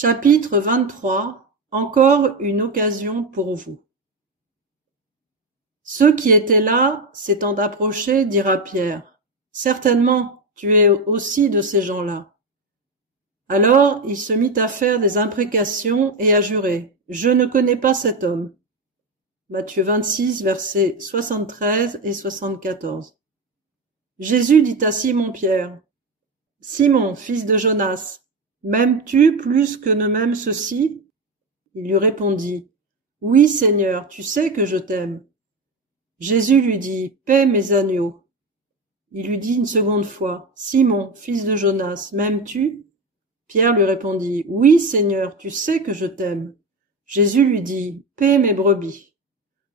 Chapitre 23. Encore une occasion pour vous. Ceux qui étaient là, s'étant approchés, dirent à Pierre, « Certainement, tu es aussi de ces gens-là. » Alors il se mit à faire des imprécations et à jurer, « Je ne connais pas cet homme. » Matthieu 26, versets 73 et 74. Jésus dit à Simon-Pierre, « Simon, fils de Jonas, m'aimes-tu plus que ne m'aiment ceux-ci » Il lui répondit, « Oui, Seigneur, tu sais que je t'aime. » Jésus lui dit, « Paie mes agneaux. » Il lui dit une seconde fois, « Simon, fils de Jonas, m'aimes-tu » Pierre lui répondit, « Oui, Seigneur, tu sais que je t'aime. » Jésus lui dit, « Paie mes brebis. »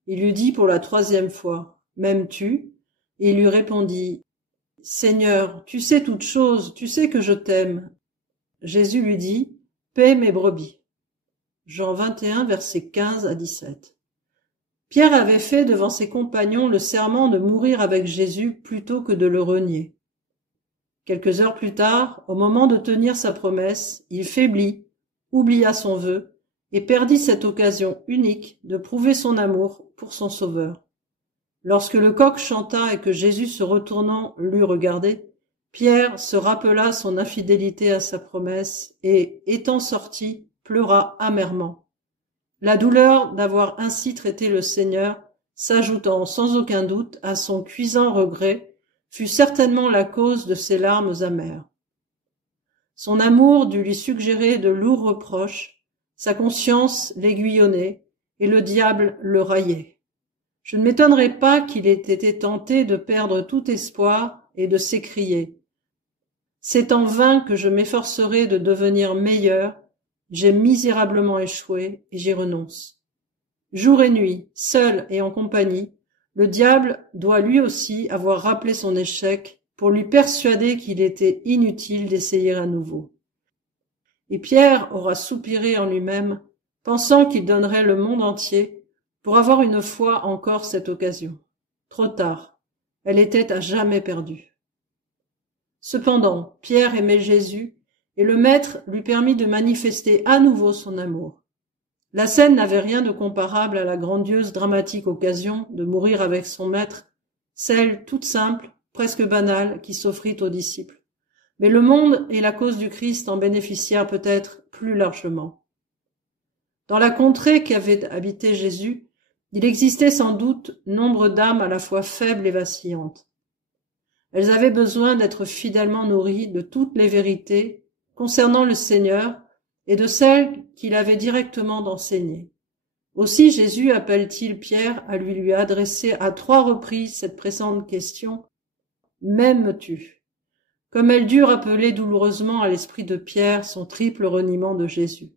Il lui dit pour la troisième fois, « M'aimes-tu » Et il lui répondit, « Seigneur, tu sais toutes choses, tu sais que je t'aime. » Jésus lui dit, « Paie mes brebis. » Jean 21, versets 15 à 17. Pierre avait fait devant ses compagnons le serment de mourir avec Jésus plutôt que de le renier. Quelques heures plus tard, au moment de tenir sa promesse, il faiblit, oublia son vœu et perdit cette occasion unique de prouver son amour pour son Sauveur. Lorsque le coq chanta et que Jésus, se retournant, l'eut regardé, Pierre se rappela son infidélité à sa promesse et, étant sorti, pleura amèrement. La douleur d'avoir ainsi traité le Seigneur, s'ajoutant sans aucun doute à son cuisant regret, fut certainement la cause de ses larmes amères. Son amour dut lui suggérer de lourds reproches, sa conscience l'aiguillonnait, et le diable le raillait. Je ne m'étonnerais pas qu'il ait été tenté de perdre tout espoir et de s'écrier « C'est en vain que je m'efforcerai de devenir meilleur, j'ai misérablement échoué et j'y renonce. » Jour et nuit, seul et en compagnie, le diable doit lui aussi avoir rappelé son échec pour lui persuader qu'il était inutile d'essayer à nouveau. Et Pierre aura soupiré en lui-même, pensant qu'il donnerait le monde entier pour avoir une fois encore cette occasion. Trop tard, elle était à jamais perdue. Cependant, Pierre aimait Jésus, et le Maître lui permit de manifester à nouveau son amour. La scène n'avait rien de comparable à la grandiose, dramatique occasion de mourir avec son Maître, celle toute simple, presque banale, qui s'offrit aux disciples. Mais le monde et la cause du Christ en bénéficièrent peut-être plus largement. Dans la contrée qu'avait habité Jésus, il existait sans doute nombre d'âmes à la fois faibles et vacillantes. Elles avaient besoin d'être fidèlement nourries de toutes les vérités concernant le Seigneur et de celles qu'il avait directement enseignées. Aussi Jésus appelle-t-il Pierre à lui adresser à 3 reprises cette pressante question « M'aimes-tu » comme elle dut rappeler douloureusement à l'esprit de Pierre son triple reniement de Jésus.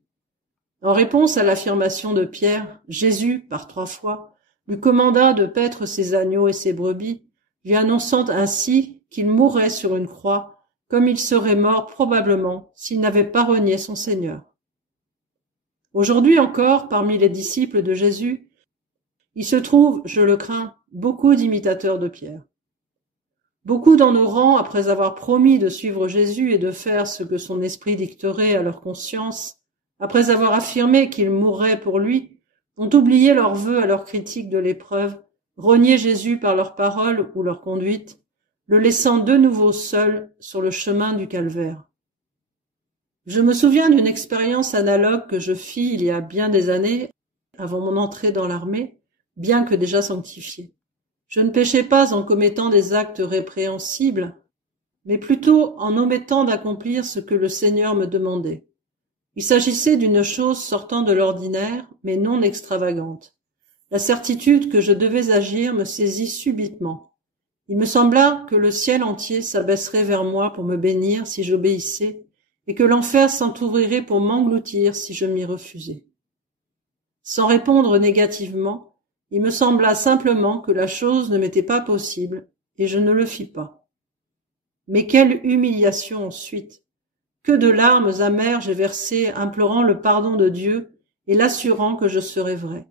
En réponse à l'affirmation de Pierre, Jésus, par 3 fois, lui commanda de paître ses agneaux et ses brebis, lui annonçant ainsi qu'il mourrait sur une croix, comme il serait mort probablement s'il n'avait pas renié son Seigneur. Aujourd'hui encore, parmi les disciples de Jésus, il se trouve, je le crains, beaucoup d'imitateurs de Pierre. Beaucoup dans nos rangs, après avoir promis de suivre Jésus et de faire ce que son esprit dicterait à leur conscience, après avoir affirmé qu'ils mourraient pour lui, ont oublié leurs vœux à leur critique de l'épreuve, renié Jésus par leurs paroles ou leur conduite, le laissant de nouveau seul sur le chemin du calvaire. Je me souviens d'une expérience analogue que je fis il y a bien des années, avant mon entrée dans l'armée, bien que déjà sanctifié. Je ne péchais pas en commettant des actes répréhensibles, mais plutôt en omettant d'accomplir ce que le Seigneur me demandait. Il s'agissait d'une chose sortant de l'ordinaire, mais non extravagante. La certitude que je devais agir me saisit subitement. Il me sembla que le ciel entier s'abaisserait vers moi pour me bénir si j'obéissais, et que l'enfer s'entourirait pour m'engloutir si je m'y refusais. Sans répondre négativement, il me sembla simplement que la chose ne m'était pas possible, et je ne le fis pas. Mais quelle humiliation ensuite! Que de larmes amères j'ai versées implorant le pardon de Dieu et l'assurant que je serais vrai.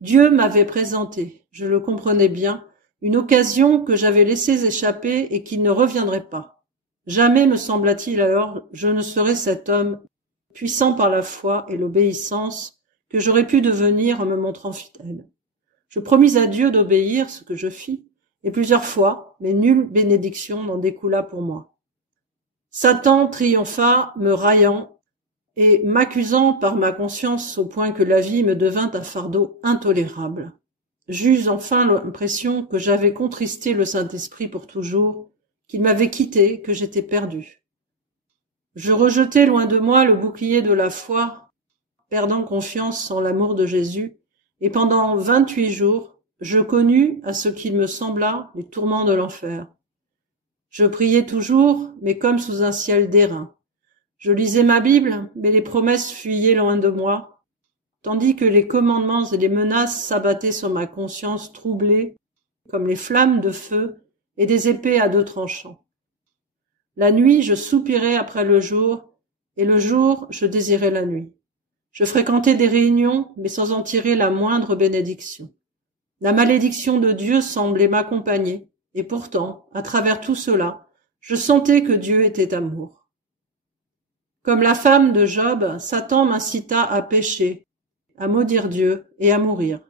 Dieu m'avait présenté, je le comprenais bien, une occasion que j'avais laissée échapper et qui ne reviendrait pas. Jamais, me sembla-t-il alors, je ne serais cet homme puissant par la foi et l'obéissance, que j'aurais pu devenir en me montrant fidèle. Je promis à Dieu d'obéir, ce que je fis, et plusieurs fois, mais nulle bénédiction n'en découla pour moi. Satan triompha, me raillant et m'accusant par ma conscience au point que la vie me devint un fardeau intolérable. J'eus enfin l'impression que j'avais contristé le Saint-Esprit pour toujours, qu'il m'avait quitté, que j'étais perdu. Je rejetai loin de moi le bouclier de la foi, perdant confiance en l'amour de Jésus, et pendant 28 jours, je connus, à ce qu'il me sembla, les tourments de l'enfer. Je priais toujours, mais comme sous un ciel d'airain. Je lisais ma Bible, mais les promesses fuyaient loin de moi, tandis que les commandements et les menaces s'abattaient sur ma conscience troublée, comme les flammes de feu et des épées à deux tranchants. La nuit, je soupirais après le jour, et le jour, je désirais la nuit. Je fréquentais des réunions, mais sans en tirer la moindre bénédiction. La malédiction de Dieu semblait m'accompagner, et pourtant, à travers tout cela, je sentais que Dieu était amour. Comme la femme de Job, Satan m'incita à pécher, à maudire Dieu et à mourir.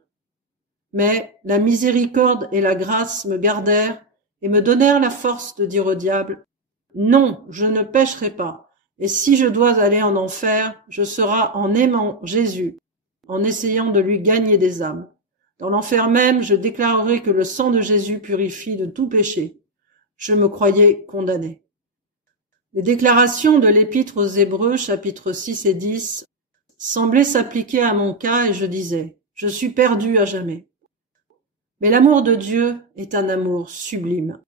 Mais la miséricorde et la grâce me gardèrent et me donnèrent la force de dire au diable « Non, je ne pécherai pas, et si je dois aller en enfer, je serai en aimant Jésus, en essayant de lui gagner des âmes. Dans l'enfer même, je déclarerai que le sang de Jésus purifie de tout péché. Je me croyais condamné. » Les déclarations de l'Épître aux Hébreux, chapitres 6 et 10, semblaient s'appliquer à mon cas et je disais « Je suis perdu à jamais. » Mais l'amour de Dieu est un amour sublime.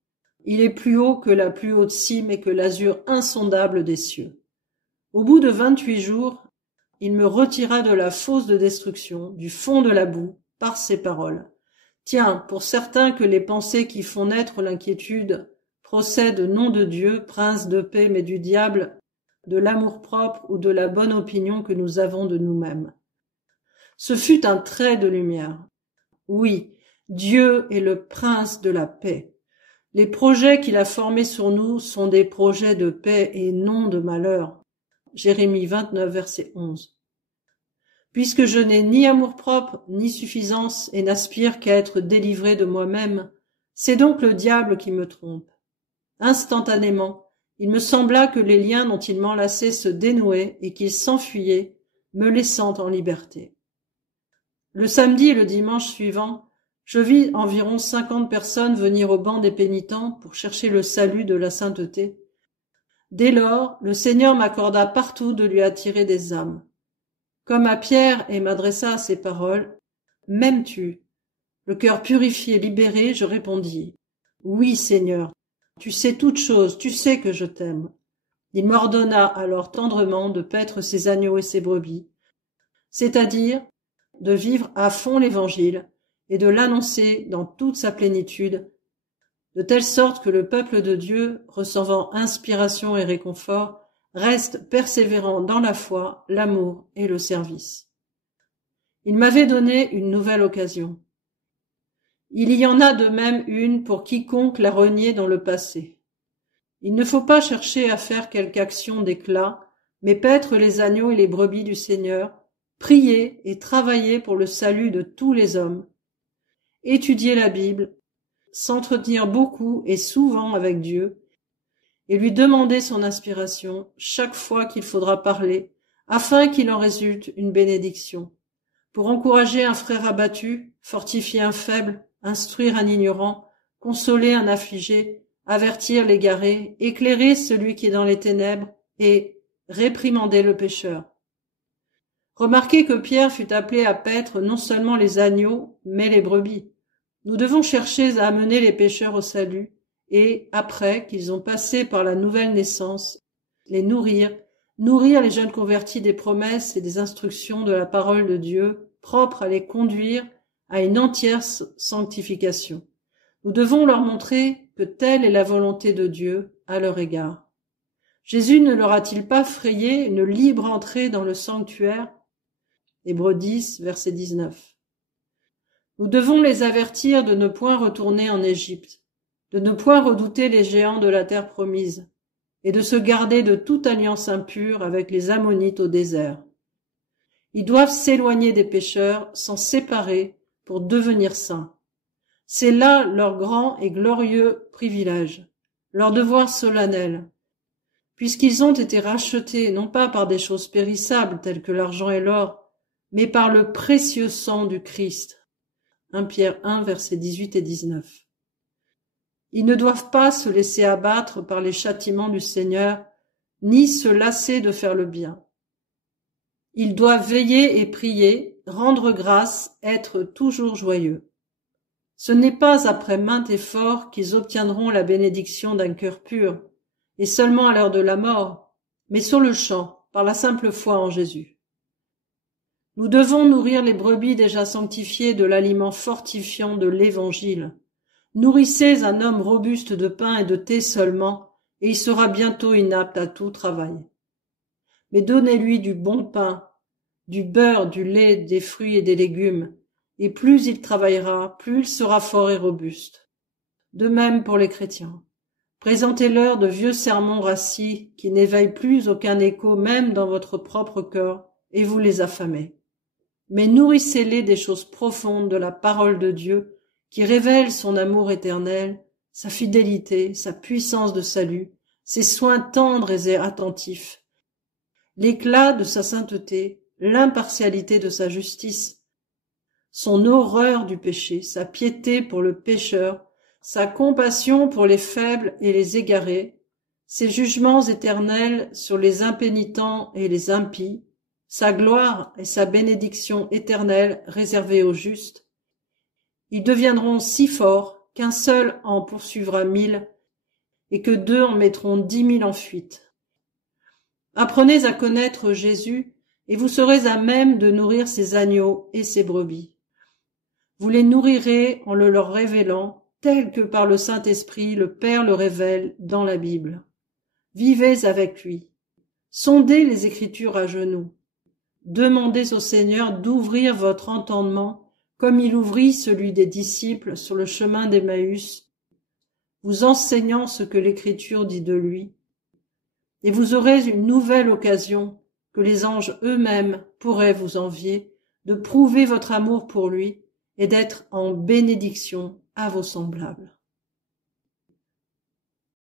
Il est plus haut que la plus haute cime et que l'azur insondable des cieux. Au bout de 28 jours, il me retira de la fosse de destruction, du fond de la boue, par ces paroles. Tiens, pour certains que les pensées qui font naître l'inquiétude procèdent non de Dieu, prince de paix, mais du diable, de l'amour-propre ou de la bonne opinion que nous avons de nous-mêmes. Ce fut un trait de lumière. Oui, Dieu est le prince de la paix. Les projets qu'il a formés sur nous sont des projets de paix et non de malheur. Jérémie 29, verset 11. Puisque je n'ai ni amour-propre, ni suffisance, et n'aspire qu'à être délivré de moi-même, c'est donc le diable qui me trompe. Instantanément, il me sembla que les liens dont il m'enlaçait se dénouaient et qu'il s'enfuyait, me laissant en liberté. Le samedi et le dimanche suivant, je vis environ 50 personnes venir au banc des pénitents pour chercher le salut de la sainteté. Dès lors, le Seigneur m'accorda partout de lui attirer des âmes. Comme à Pierre et m'adressa ces paroles, « M'aimes-tu » Le cœur purifié, libéré, je répondis, « Oui, Seigneur, tu sais toutes choses, tu sais que je t'aime. » Il m'ordonna alors tendrement de paître ses agneaux et ses brebis, c'est-à-dire de vivre à fond l'Évangile et de l'annoncer dans toute sa plénitude, de telle sorte que le peuple de Dieu, recevant inspiration et réconfort, reste persévérant dans la foi, l'amour et le service. Il m'avait donné une nouvelle occasion. Il y en a de même une pour quiconque l'a renié dans le passé. Il ne faut pas chercher à faire quelque action d'éclat, mais paître les agneaux et les brebis du Seigneur, prier et travailler pour le salut de tous les hommes, étudier la Bible, s'entretenir beaucoup et souvent avec Dieu, et lui demander son inspiration chaque fois qu'il faudra parler, afin qu'il en résulte une bénédiction, pour encourager un frère abattu, fortifier un faible, instruire un ignorant, consoler un affligé, avertir l'égaré, éclairer celui qui est dans les ténèbres, et réprimander le pécheur. Remarquez que Pierre fut appelé à paître non seulement les agneaux, mais les brebis. Nous devons chercher à amener les pécheurs au salut, et, après qu'ils ont passé par la nouvelle naissance, les nourrir les jeunes convertis des promesses et des instructions de la parole de Dieu, propres à les conduire à une entière sanctification. Nous devons leur montrer que telle est la volonté de Dieu à leur égard. Jésus ne leur a-t-il pas frayé une libre entrée dans le sanctuaire? Hébreux 10, verset 19. Nous devons les avertir de ne point retourner en Égypte, de ne point redouter les géants de la terre promise, et de se garder de toute alliance impure avec les Ammonites au désert. Ils doivent s'éloigner des pécheurs, s'en séparer pour devenir saints. C'est là leur grand et glorieux privilège, leur devoir solennel, puisqu'ils ont été rachetés non pas par des choses périssables telles que l'argent et l'or, mais par le précieux sang du Christ. 1 Pierre 1, versets 18 et 19. Ils ne doivent pas se laisser abattre par les châtiments du Seigneur, ni se lasser de faire le bien. Ils doivent veiller et prier, rendre grâce, être toujours joyeux. Ce n'est pas après maint effort qu'ils obtiendront la bénédiction d'un cœur pur, et seulement à l'heure de la mort, mais sur le champ, par la simple foi en Jésus. Nous devons nourrir les brebis déjà sanctifiées de l'aliment fortifiant de l'Évangile. Nourrissez un homme robuste de pain et de thé seulement, et il sera bientôt inapte à tout travail. Mais donnez-lui du bon pain, du beurre, du lait, des fruits et des légumes, et plus il travaillera, plus il sera fort et robuste. De même pour les chrétiens. Présentez-leur de vieux sermons rassis qui n'éveillent plus aucun écho même dans votre propre cœur, et vous les affamez. Mais nourrissez-les des choses profondes de la parole de Dieu, qui révèle son amour éternel, sa fidélité, sa puissance de salut, ses soins tendres et attentifs, l'éclat de sa sainteté, l'impartialité de sa justice, son horreur du péché, sa piété pour le pécheur, sa compassion pour les faibles et les égarés, ses jugements éternels sur les impénitents et les impies, sa gloire et sa bénédiction éternelle réservées aux justes. Ils deviendront si forts qu'un seul en poursuivra 1000 et que 2 en mettront 10 000 en fuite. Apprenez à connaître Jésus et vous serez à même de nourrir ses agneaux et ses brebis. Vous les nourrirez en le leur révélant, tel que par le Saint-Esprit le Père le révèle dans la Bible. Vivez avec lui. Sondez les Écritures à genoux. Demandez au Seigneur d'ouvrir votre entendement comme il ouvrit celui des disciples sur le chemin d'Emmaüs, vous enseignant ce que l'Écriture dit de lui, et vous aurez une nouvelle occasion que les anges eux-mêmes pourraient vous envier, de prouver votre amour pour lui et d'être en bénédiction à vos semblables.